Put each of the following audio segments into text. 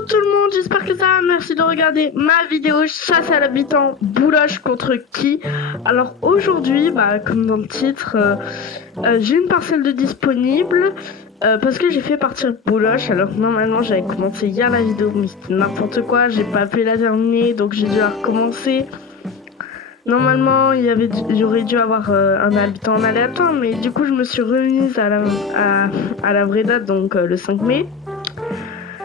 Bonjour tout le monde, j'espère que ça va, merci de regarder ma vidéo chasse à l'habitant Bouloche contre qui. Alors aujourd'hui, comme dans le titre, j'ai une parcelle de disponible parce que j'ai fait partir Bouloche. Alors normalement j'avais commencé hier la vidéo mais c'était n'importe quoi, j'ai pas pu la terminer donc j'ai dû la recommencer. Normalement j'aurais dû avoir un habitant en aléatoire mais du coup je me suis remise à la vraie date, donc le 5 mai.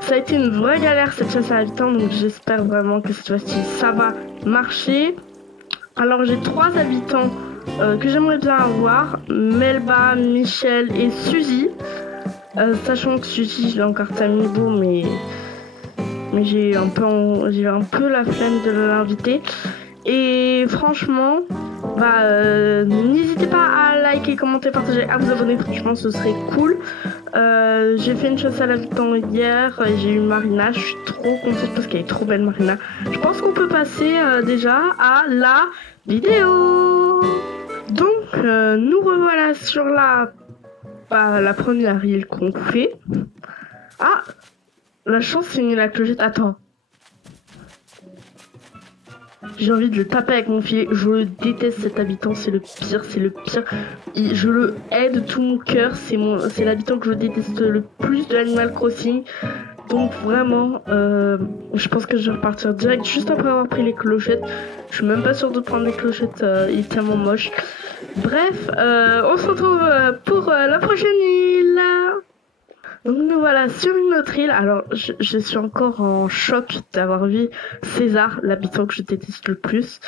Ça a été une vraie galère cette chasse à habitants, donc j'espère vraiment que cette fois-ci ça va marcher. Alors j'ai 3 habitants que j'aimerais bien avoir, Melba, Michel et Suzy. Sachant que Suzy je l'ai encore amiibo mais j'ai un peu la flemme de l'inviter. Et franchement, n'hésitez pas à liker, commenter, partager, à vous abonner, franchement ce serait cool. J'ai fait une chasse à l'habitant hier, j'ai eu Marina, je suis trop contente parce qu'elle est trop belle Marina. Je pense qu'on peut passer déjà à la vidéo. Donc nous revoilà sur la première île qu'on fait. Ah, la chance c'est la clochette, attends. J'ai envie de le taper avec mon filet. Je le déteste cet habitant, c'est le pire, c'est le pire. Je le hais de tout mon cœur. C'est l'habitant que je déteste le plus de Animal Crossing. Donc vraiment, je pense que je vais repartir direct juste après avoir pris les clochettes. Je suis même pas sûre de prendre les clochettes, il est tellement moche. Bref, on se retrouve pour la prochaine île. Donc nous voilà sur une autre île. Alors je suis encore en choc d'avoir vu César, l'habitant que je déteste le plus.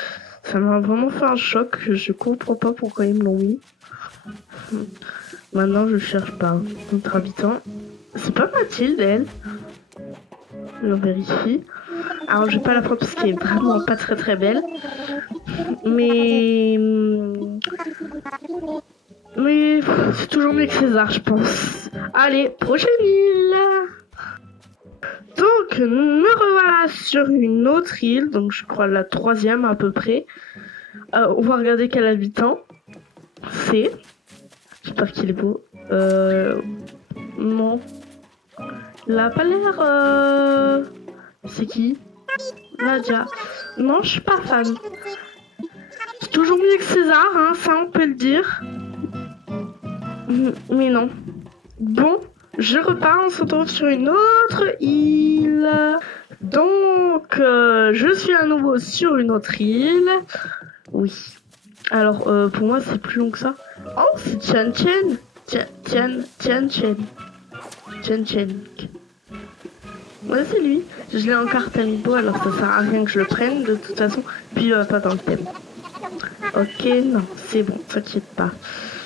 Ça m'a vraiment fait un choc. Je comprends pas pourquoi ils me l'ont mis. Maintenant je cherche pas notre habitant. C'est pas Mathilde elle. Je vérifie. Alors je vais pas la prendre parce qu'elle est vraiment pas très belle. Mais c'est toujours mieux que César, je pense. Allez, prochaine île. Donc, me revoilà sur une autre île, donc je crois la 3e à peu près. On va regarder quel habitant c'est. J'espère qu'il est beau. Non. Il a pas l'air... C'est qui? Nadia. Non, je suis pas fan. C'est toujours mieux que César, hein, ça on peut le dire. Mais non. Bon, je repars, on se retrouve sur une autre île. Donc, je suis à nouveau sur une autre île. Oui. Alors, pour moi, c'est plus long que ça. Oh, c'est Tian Chen. Ouais, c'est lui. Je l'ai en carte amiibo, alors ça sert à rien que je le prenne, de toute façon. Puis, pas dans le thème. Ok, non, c'est bon, t'inquiète pas.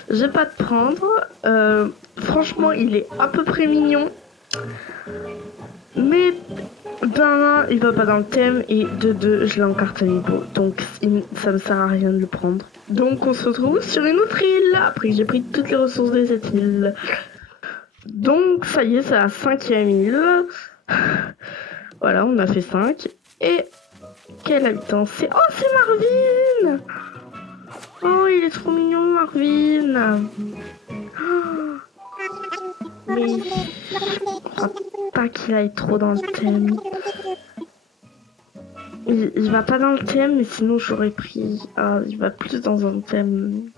Je vais pas te prendre. Franchement, il est à peu près mignon. Mais d'un, il va pas dans le thème. Et de deux, je l'ai en carte amiibo. Donc, ça me sert à rien de le prendre. Donc, on se retrouve sur une autre île. Après que j'ai pris toutes les ressources de cette île. Donc, ça y est, c'est la 5e île. Voilà, on a fait 5. Et quel habitant c'est? Oh, c'est Marvin! Oh, il est trop mignon, Marvin. Oh. Mais je crois pas qu'il aille trop dans le thème. Il va pas dans le thème, mais sinon j'aurais pris... il va plus dans un thème...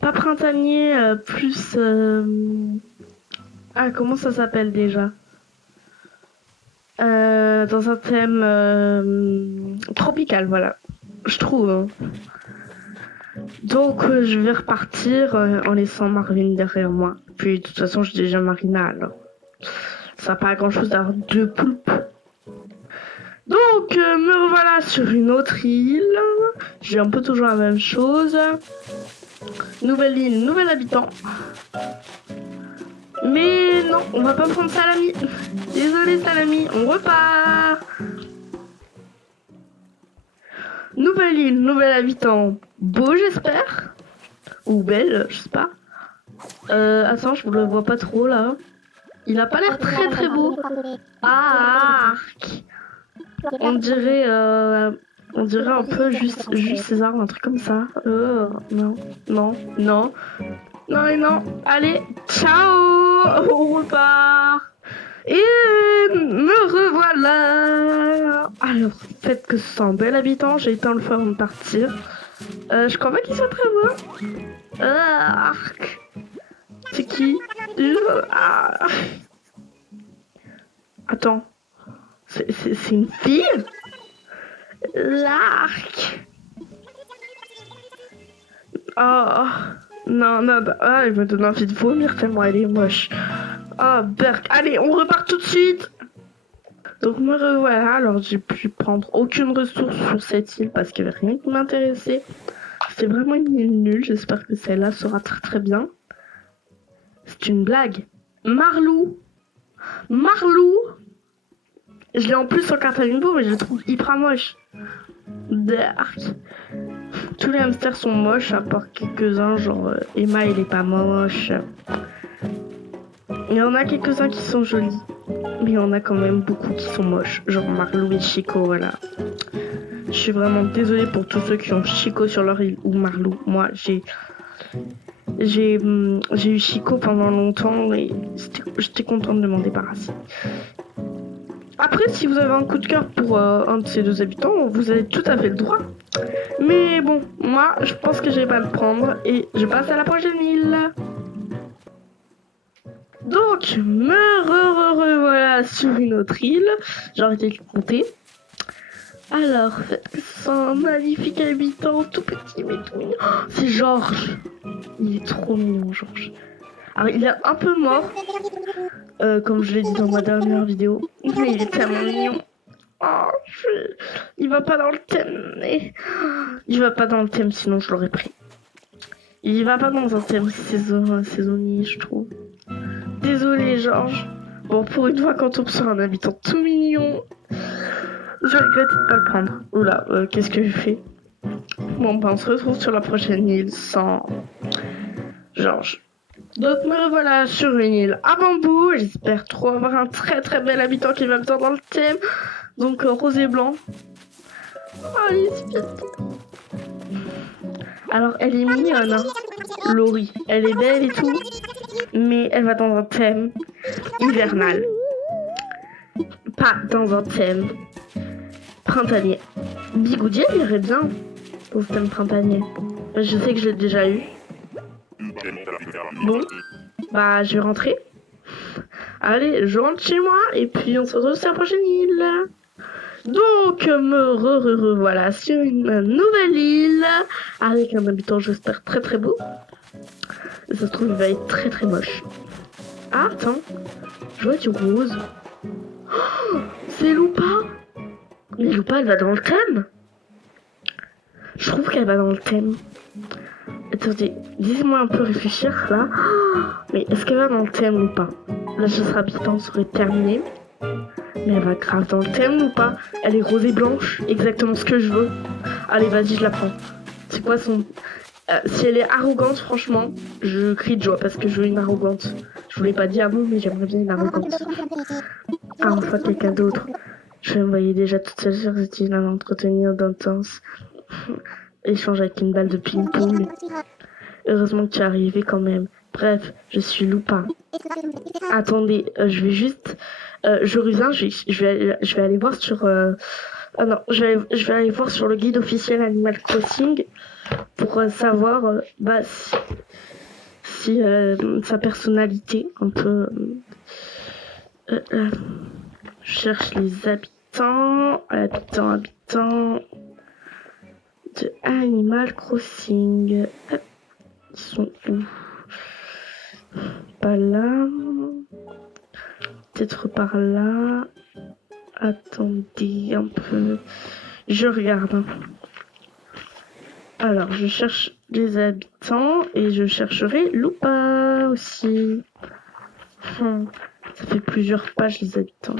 Pas printanier, plus... comment ça s'appelle déjà? Dans un thème tropical, voilà. Je trouve, hein. Donc je vais repartir en laissant Marvin derrière moi. Puis de toute façon j'ai déjà Marina, alors ça n'a pas grand chose d'avoir 2 poulpes. Donc me revoilà sur une autre île. J'ai un peu toujours la même chose. Nouvelle île, nouvel habitant. Mais non, on va pas prendre Salami. Désolé Salami, on repart. Nouvelle île, nouvel habitant. Beau, j'espère. Ou belle, je sais pas. Attends, je le vois pas trop là. Il a pas l'air très beau. Ah, arc. On dirait un peu juste César, un truc comme ça. Non. Allez, ciao. On repart. Et me revoilà voilà. Alors, faites que ce soit un bel habitant, j'ai éteint le feu avant de partir. Je crois pas qu'il soit très beau. Arc. C'est qui? Ah. Attends. C'est une fille? L'arc. Oh. Non, non, ah, il me donne envie de vomir tellement elle est moche. Oh, Berk. Allez, on repart tout de suite. Donc me revoilà, alors j'ai pu prendre aucune ressource sur cette île parce qu'il n'y avait rien qui m'intéressait. C'est vraiment une île nulle, j'espère que celle-là sera très très bien. C'est une blague. Marlou. Marlou. Je l'ai en plus en carte à Limbo, mais je le trouve hyper moche. Dark. Tous les hamsters sont moches, à part quelques-uns, genre Emma il est pas moche. Il y en a quelques-uns qui sont jolis, mais il y en a quand même beaucoup qui sont moches, genre Marlou et Chico, voilà. Je suis vraiment désolée pour tous ceux qui ont Chico sur leur île, ou Marlou. Moi, j'ai eu Chico pendant longtemps et j'étais contente de m'en débarrasser. Après, si vous avez un coup de cœur pour un de ces deux habitants, vous avez tout à fait le droit. Mais bon, moi, je pense que je vais pas le prendre et je passe à la prochaine île. Donc, me revoilà sur une autre île. J'ai arrêté de compter. Alors, c'est un magnifique habitant, tout petit mais tout mignon. Oh, c'est Georges. Il est trop mignon, Georges. Alors, il est un peu mort, comme je l'ai dit dans ma dernière vidéo. Mais il est tellement mignon. Oh, il va pas dans le thème. Mais... il va pas dans le thème, sinon je l'aurais pris. Il va pas dans un thème saisonnier, je trouve. Désolé, Georges. Bon, pour une fois, quand on tombe sur un habitant tout mignon, je regrette de pas le prendre. Oula, qu'est-ce que je fais? Bon, ben, on se retrouve sur la prochaine île sans Georges. Donc, me revoilà sur une île à bambou. J'espère trop avoir un très très bel habitant qui va me dans le thème. Donc, rose et blanc. Oh, il est super. Alors, elle est mignonne, hein. Laurie. Elle est belle et tout, mais elle va dans un thème hivernal. Pas dans un thème printanier. Bigoudi, elle irait bien au thème printanier. Je sais que je l'ai déjà eu. Bon, bah je vais rentrer. Allez, je rentre chez moi et puis on se retrouve sur la prochaine île. Donc, me voilà sur une nouvelle île avec un habitant, j'espère, très très beau. Ça se trouve, il va être très très moche. Ah, attends, je vois du rose. Oh, c'est Loupa. Mais Loupa, elle va dans le thème. Je trouve qu'elle va dans le thème. Attendez, laissez-moi un peu réfléchir là. Oh, mais est-ce qu'elle va dans le thème ou pas? Là, ce sera habitant serait terminé. Mais elle va grave dans le thème ou pas? Elle est rose et blanche, exactement ce que je veux. Allez, vas-y, je la prends. C'est quoi son... si elle est arrogante, franchement, je crie de joie parce que je veux une arrogante. Je voulais pas dire non, mais j'aimerais bien une arrogante. Ah, enfin, quelqu'un d'autre. Je me voyais déjà toute seule sur cette île à l'entretenir d'intense échange avec une balle de ping-pong. Heureusement que tu es arrivé quand même. Bref, je suis Loupin. Attendez, je vais juste... je reviens, je vais aller voir sur... ah non, je vais aller voir sur le guide officiel Animal Crossing pour savoir bah, si sa personnalité un peu... je cherche les habitants de Animal Crossing. Ils sont où? Pas là. Peut-être par là. Attendez un peu. Je regarde. Alors, je cherche les habitants et je chercherai Loupa aussi. Ça fait plusieurs pages les habitants.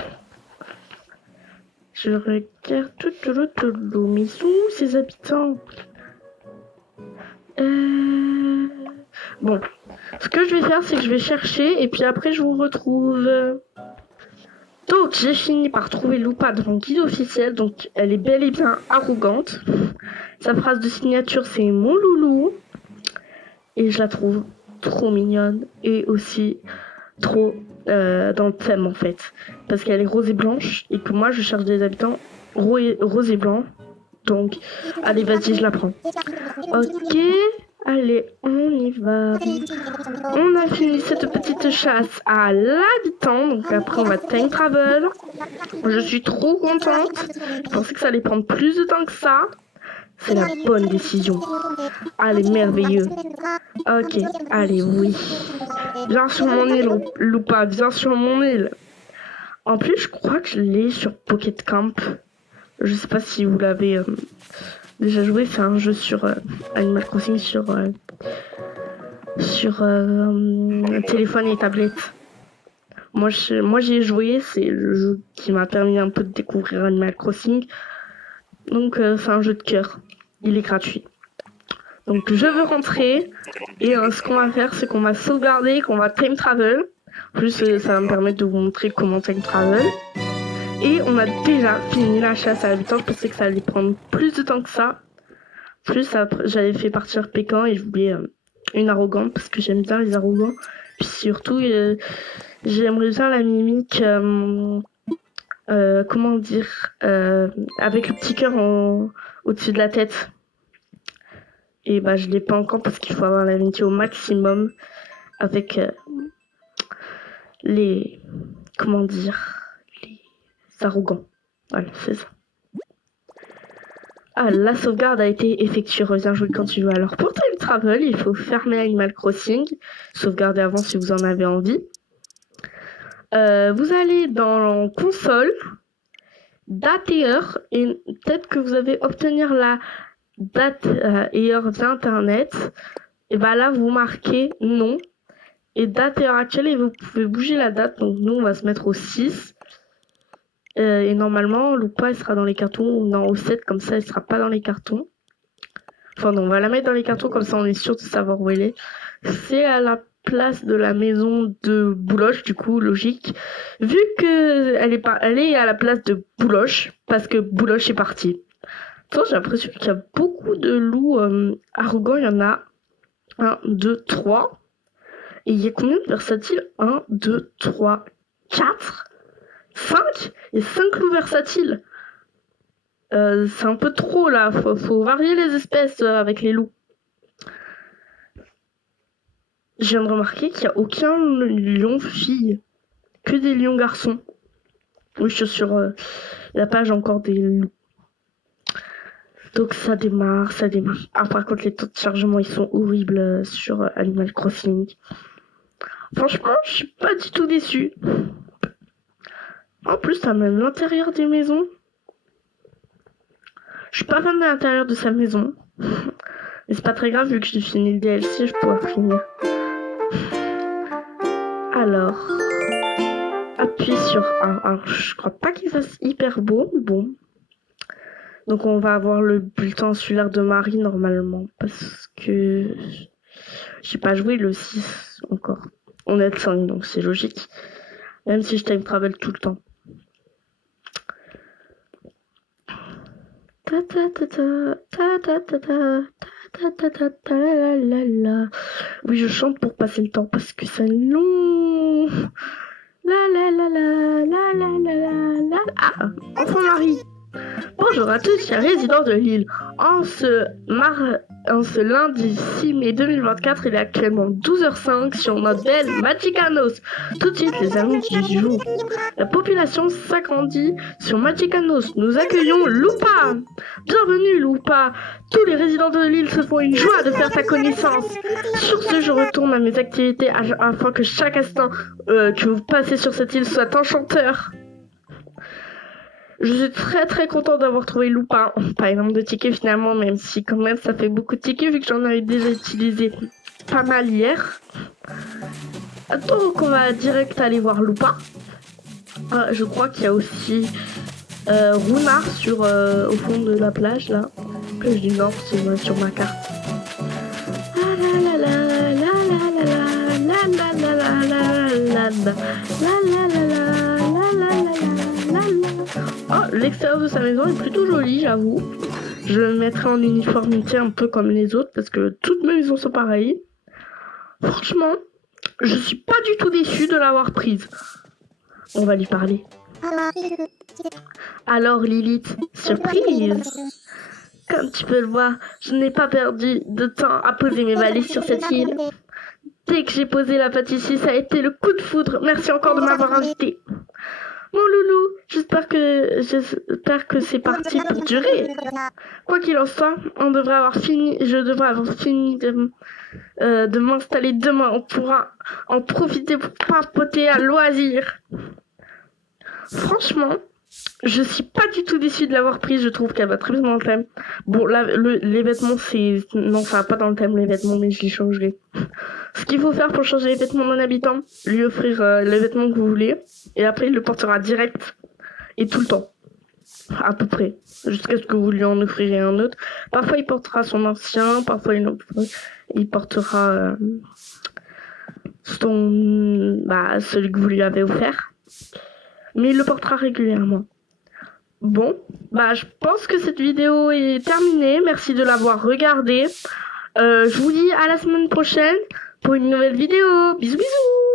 Je regarde tout. Mais ils sont où ces habitants? Bon, ce que je vais faire, c'est que je vais chercher et puis après je vous retrouve. Donc j'ai fini par trouver Loupa dans mon guide officiel. Donc elle est bel et bien arrogante. Sa phrase de signature c'est mon loulou. Et je la trouve trop mignonne et aussi trop dans le thème en fait. Parce qu'elle est rose et blanche et que moi je cherche des habitants rose et blanc. Donc, allez, vas-y, je la prends. Ok, allez, on y va. On a fini cette petite chasse à l'habitant. Donc après, on va time travel. Je suis trop contente. Je pensais que ça allait prendre plus de temps que ça. C'est la bonne décision. Allez, merveilleux. Ok, allez, oui. Viens sur mon île, Loupa, viens sur mon île. En plus, je crois que je l'ai sur Pocket Camp. Je sais pas si vous l'avez déjà joué. C'est un jeu sur Animal Crossing sur téléphone et tablette. Moi j'y ai joué. C'est le jeu qui m'a permis un peu de découvrir Animal Crossing. Donc c'est un jeu de cœur. Il est gratuit. Donc je veux rentrer. Et ce qu'on va faire, c'est qu'on va sauvegarder, qu'on va time travel. En plus ça va me permettre de vous montrer comment time travel. Et on a déjà fini la chasse à l'habitant. Je pensais que ça allait prendre plus de temps que ça. Plus j'avais fait partir Pékin et je voulais une arrogante parce que j'aime bien les arrogants. Puis surtout, j'aimerais bien la mimique, comment dire, avec le petit cœur au-dessus de la tête. Et bah je l'ai pas encore parce qu'il faut avoir l'amitié au maximum avec les, comment dire, arrogant. Voilà, c'est ça. Ah, la sauvegarde a été effectuée. Reviens jouer quand tu veux. Alors, pour time travel, il faut fermer Animal Crossing. Sauvegarder avant si vous en avez envie. Vous allez dans console, date et heure, et peut-être que vous avez obtenir la date et heure d'internet. Et bah là, vous marquez non. Et date et heure actuelle, et vous pouvez bouger la date. Donc, nous, on va se mettre au 6. Et normalement, Loupa, elle sera dans les cartons. Non, au 7, comme ça, elle sera pas dans les cartons. Enfin, non, on va la mettre dans les cartons, comme ça, on est sûr de savoir où elle est. C'est à la place de la maison de Bouloche, du coup, logique. Vu que elle est à la place de Bouloche, parce que Bouloche est parti. Attends, j'ai l'impression qu'il y a beaucoup de loups arrogants. Il y en a 1, 2, 3. Et il y a combien de versatiles? 1, 2, 3, 4 5 et 5 loups versatiles. C'est un peu trop là. Faut varier les espèces avec les loups. Je viens de remarquer qu'il n'y a aucun lion fille. Que des lions garçons. Oui, je suis sur la page encore des loups. Donc ça démarre. Ah, par contre, les taux de chargement ils sont horribles sur Animal Crossing. Franchement, je suis pas du tout déçue. En plus, t'as même l'intérieur des maisons. Je suis pas fan de l'intérieur de sa maison. Mais c'est pas très grave, vu que j'ai fini le DLC, je pourrais finir. Alors, appuie sur 1. Alors, je crois pas qu'il fasse hyper beau, mais bon. Donc, on va avoir le bulletin insulaire de Marie, normalement. Parce que j'ai pas joué le 6 encore. On est le 5, donc c'est logique. Même si je time travel tout le temps. Oui, je chante pour passer le temps parce que c'est long. Ah, enfin Marie. Bonjour à tous, chers résidents de l'île. En ce lundi 6 mai 2024, il est actuellement 12h05 sur notre belle Magicanos. Tout de suite, les amis du jour. La population s'agrandit sur Magicanos. Nous accueillons Loupa. Bienvenue, Loupa. Tous les résidents de l'île se font une joie de faire ta connaissance. Sur ce, je retourne à mes activités afin que chaque instant que vous passez sur cette île soit enchanteur. Je suis très très content d'avoir trouvé Loupa. Pas énorme de tickets finalement, même si quand même ça fait beaucoup de tickets vu que j'en avais déjà utilisé pas mal hier. Donc on va direct aller voir Loupa. Je crois qu'il y a aussi Runard au fond de la plage là. Plage du Nord, c'est sur ma carte. Oh, l'extérieur de sa maison est plutôt joli, j'avoue. Je le mettrai en uniformité un peu comme les autres parce que toutes mes maisons sont pareilles. Franchement, Je suis pas du tout déçue de l'avoir prise. On va lui parler. Alors Lilith, surprise. Comme tu peux le voir, je n'ai pas perdu de temps à poser mes valises sur cette île. Dès que j'ai posé la patte ici, ça a été le coup de foudre. Merci encore de m'avoir invité. Mon loulou, j'espère que c'est parti pour durer. Quoi qu'il en soit, je devrais avoir fini de m'installer demain. On pourra en profiter pour papoter à loisir. Franchement, je suis pas du tout déçue de l'avoir prise. Je trouve qu'elle va très bien dans le thème. Bon, là, les vêtements, c'est... Non, ça va pas dans le thème, les vêtements, mais je les changerai. Ce qu'il faut faire pour changer les vêtements d'un habitant, lui offrir les vêtements que vous voulez. Et après, il le portera direct. Et tout le temps. À peu près. Jusqu'à ce que vous lui en offrirez un autre. Parfois, il portera son ancien. Parfois, il portera celui que vous lui avez offert. Mais il le portera régulièrement. Bon, je pense que cette vidéo est terminée. Merci de l'avoir regardée. Je vous dis à la semaine prochaine pour une nouvelle vidéo. Bisous bisous.